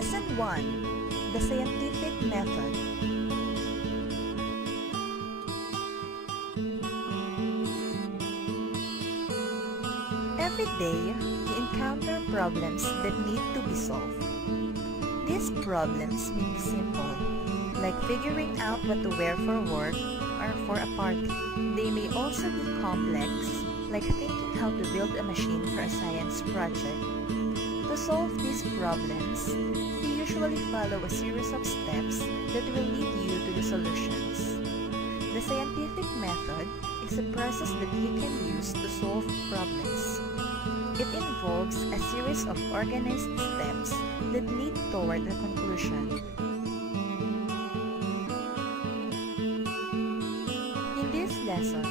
Lesson 1. The Scientific Method. Every day, we encounter problems that need to be solved. These problems may be simple, like figuring out what to wear for work or for a party. They may also be complex, like thinking how to build a machine for a science project. To solve these problems, we usually follow a series of steps that will lead you to the solutions. The scientific method is a process that you can use to solve problems. It involves a series of organized steps that lead toward a conclusion. In this lesson,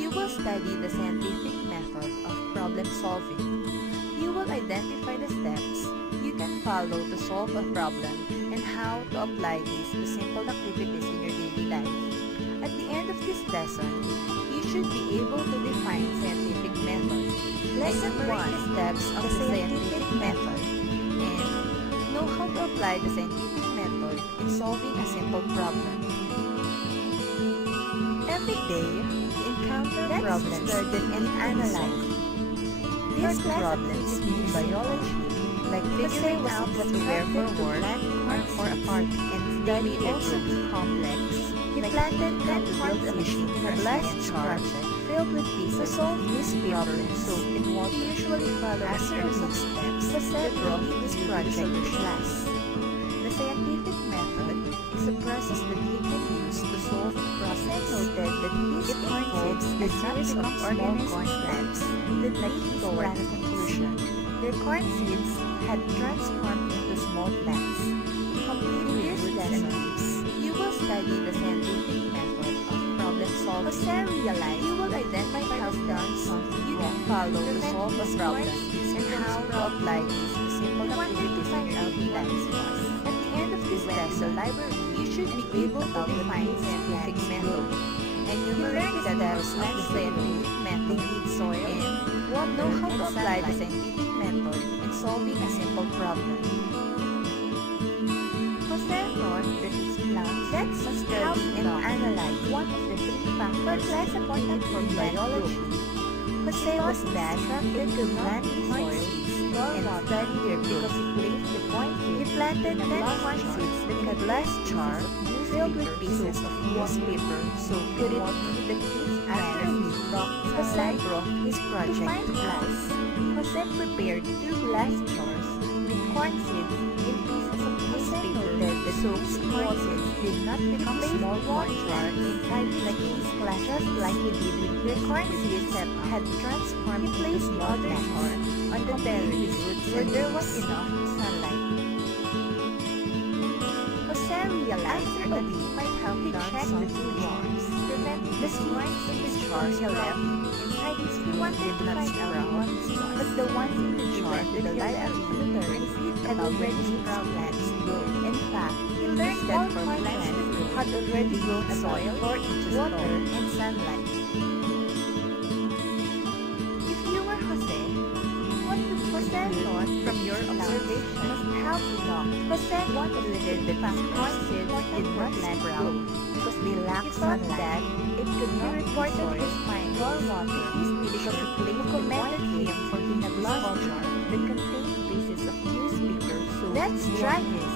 you will study the scientific method of problem solving. You will identify the steps you can follow to solve a problem and how to apply these to simple activities in your daily life. At the end of this lesson, you should be able to define scientific method, Lesson 1, the steps of the scientific method, and know how to apply the scientific method in solving a simple problem. Every day, we encounter problems that need analyze. These problems in biology, like figuring out what to wear for work or for a party, and they may also be complex, like planted how to build a machine for a science project filled with pieces. To solve these problems, soaked in water, we usually follow a series of steps that brought this project to class. The scientific method is a process that you can use to solve a problem. Noted that this involves a series of organized steps that lead toward a conclusion. Their corn seeds had transformed into small plants. Completing this lesson, you will study the scientific method of problem solving. Jose realized you will identify how steps you can follow to solve a problem and how to apply these to simple activities in your daily life. At the end of this lesson, you should be able to define scientific method, enumerate the steps of the scientific method in soil, and know how to apply the scientific method in solving a simple problem. Jose thought that his plants must study and analyze one of the three factors less important for biology. Jose was attracted to plant soil and study there because he placed the corn seeds. He planted 10 corn seeds in a glass jar filled with pieces of newspaper. So could it be that his after a week, Jose brought his project to class. Jose prepared 2 glass jars with corn seeds in pieces of newspaper. The soaked corn seeds did not become small corn jar inside the case glass, just like he did with the corn seeds had transformed. He placed the other jar on the terrace where there was enough sunlight. Jose realized that he might have done the 2 jars, preventing the seeds in the jar he left inside his food. He wanted to find out but the ones in the jar that he left in the terrace had already sprouted plants grow. In fact, he learned that for plants to grow had already grown soil, 4 inches water, and sunlight. If you were Jose, what would Jose thought from your observation must have known? Jose wanted that fast corn seeds did not sprout because they lacked sunlight. That it could be reported his mind or water because it recommended him for in a glass jar that contained pieces of newspaper. So let's try this.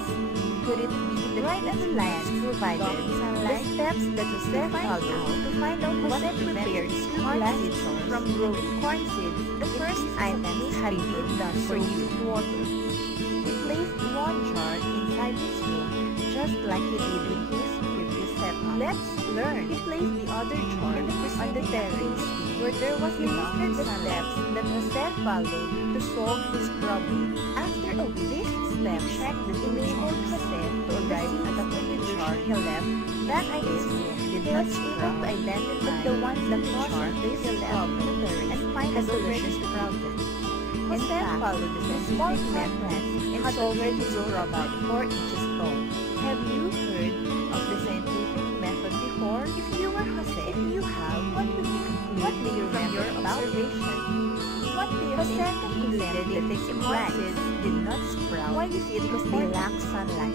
Could it be the right as plants provided sunlight? The steps that Jose followed to find out Jose prepared 2 glass jars from growing corn seeds. The first item had been done for you. Water. He placed 1 jar inside his room just like he did with his previous setup. Let's learn. He placed the other jar on the terrace where there was enough the steps that Jose followed to solve his problem. After a week, this step checked that enabled Jose to arrive at the jar he left back at his room. Did not able to identify the ones that caused this problem and find a solution to problem. Jose followed the small method and had already grown about 4 inches tall. Have you heard of the scientific method before? If you were Jose, if you have, what would you conclude from your observation? What do you think scientific plants did not sprout? Why is it because they lack sunlight?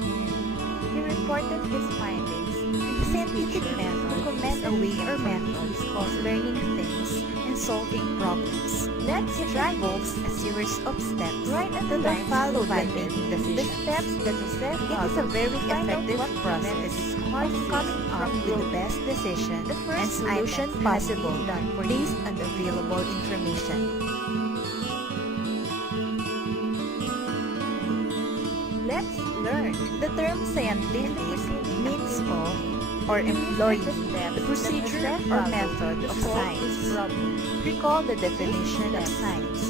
He reported his findings to the scientific method recommends a way or methods of learning things and solving problems. Let's involves a series of steps that are followed when making decisions. The steps that Joseph followed. It is a very effective process of coming up with the best decision and solution possible based on the available information. Let's learn. The term scientific means of or employing the procedure or method of science. Recall the definition of science.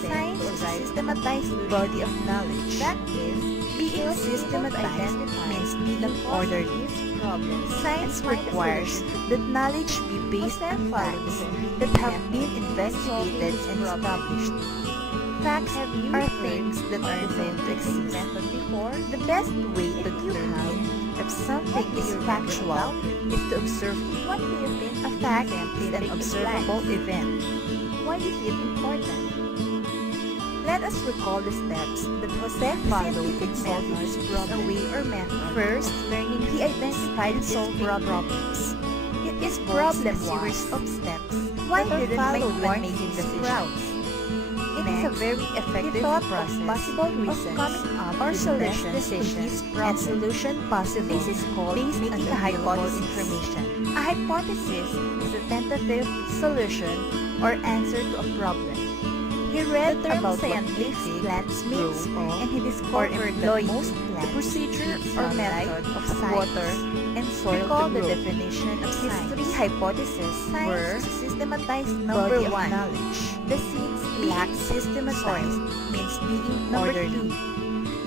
Science is a systematized body of knowledge. That is, being systematized means being orderly. Science requires that knowledge be based on facts that have been investigated and established. Facts are things that are known to exist. The best way to determine if something is factual is to observe it. What do you think? A fact is an observable event. Why is it important? Let us recall the steps that Jose followed in solving his problem. A way or method. First, learning, he identified and solved problems. It is problem a series of steps. Why did it follow when making decisions? It is a very effective process possible reasons coming up or solutions to his problem and solution possible. This is called based on the hypothesis information. A hypothesis is a tentative solution or answer to a problem. He read about scientific plants means and he discovered that most plants, the procedure or method of water and soil to the definition of his three hypotheses were systematized number one, knowledge. The seeds lack systematized means being orderly.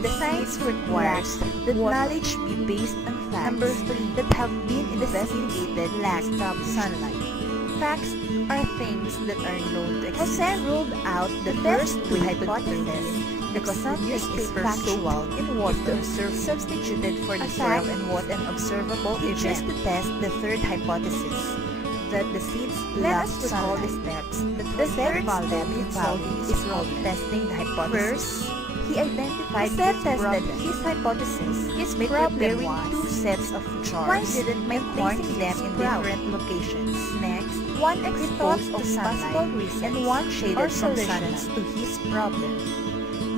The science requires that knowledge be based on facts. Number three, that have been investigated lack sunlight. Facts are things that are known to exist. Jose ruled out the first two hypotheses because something is factual in water to observe substituted for the soil and what an observable event. Just to test the third hypothesis that the seeds lack sunlight. The steps. The third step in solving is called testing the hypothesis. First, he identified his hypothesis by preparing two sets of jars. Why didn't placing them in different locations? Next, one exposed to sunlight and one shaded from solutions to his problem.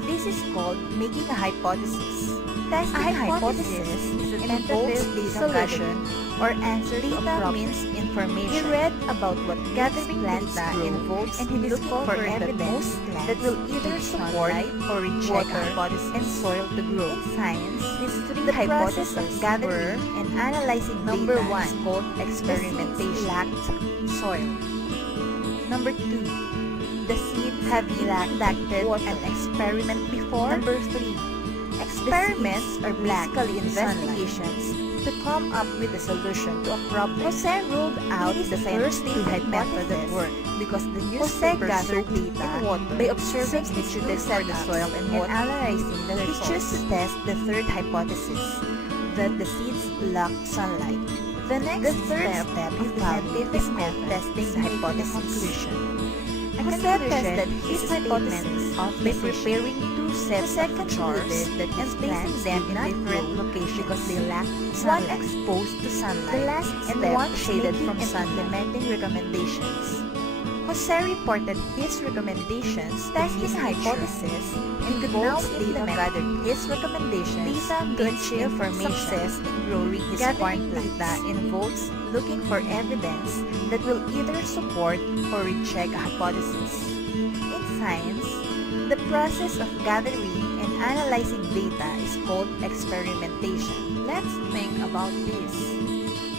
This is called making a hypothesis. Testing a hypothesis is a tentative solution or answer to a problem. Means information. He read about what gathering data involves and he discovered evidence that will either support or reject a hypothesis and soil to grow. In science, the process of gathering and analyzing number data one is called experimentation. Lacked soil. Number two, the seeds have conducted an experiment before. Number three, experiments are basically investigations to come up with a solution to a problem. Jose ruled out the first two methods that work because the newspaper gathered data in water by observing substituted for the soil and water and analyzing the results. He chose to test the third hypothesis that the seeds lack sunlight. The third step is the scientific method testing the hypothesis conclusion. Jose tested his hypothesis by preparing two sets of jars and placing them in different locations because they lack sunlight. One exposed to sunlight and one shaded from sun, implementing recommendations. Jose reported his recommendations to his hypothesis and could now data gathered his recommendations to achieve success in growing his corn plant. Data involves looking for evidence that will either support or reject a hypothesis. In science, the process of gathering and analyzing data is called experimentation. Let's think about this.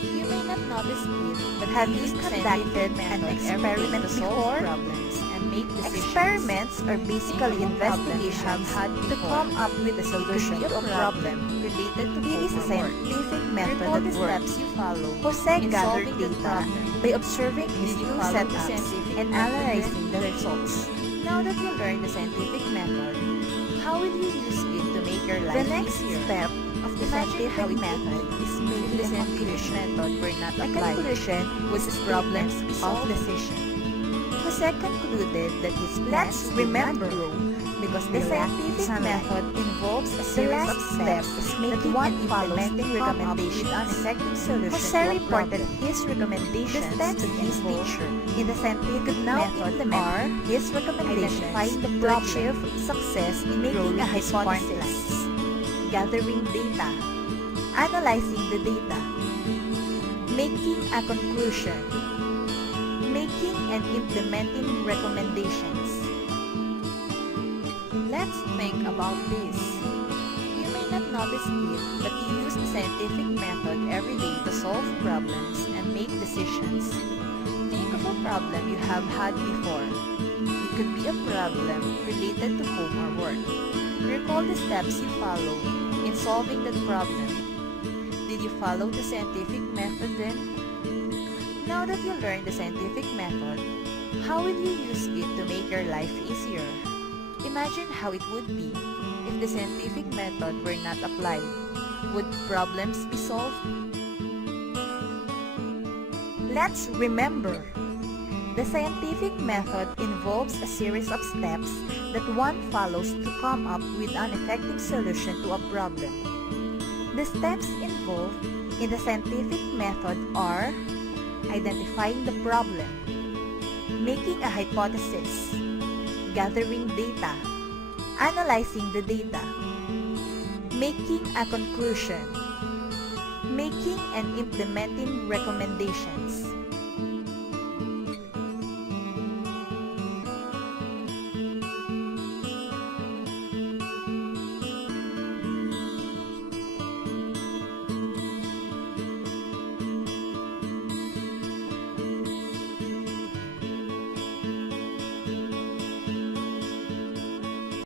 You may not notice it, but have you conducted an experiment before? And make decisions. Experiments are basically investigations to come up with a solution to a problem related to it is a scientific method that works. You follow. Jose gathered data by observing his two setups and analyzing the results. Now that you learned the scientific method, how will you use it to make your life easier? The next step of the scientific method is making the scientific method were not applied. A conclusion was problems of decision. Jose concluded that his plants did not grow because the scientific method involves a series of steps making and implementing recommendations on effective solutions. Jose reported his recommendations to his teacher. In the scientific method are his recommendations to achieve success in making a hypothesis, gathering data, analyzing the data, making a conclusion, making and implementing recommendations. Let's think about this. You may not notice it, but you use the scientific method every day to solve problems and make decisions. Think of a problem you have had before. It could be a problem related to home or work. Recall the steps you followed in solving that problem. Did you follow the scientific method then? Now that you learned the scientific method, how will you use it to make your life easier? Imagine how it would be if the scientific method were not applied. Would problems be solved? Let's remember, the scientific method involves a series of steps that one follows to come up with an effective solution to a problem. The steps involved in the scientific method are identifying the problem, making a hypothesis, gathering data, analyzing the data, making a conclusion, making and implementing recommendations.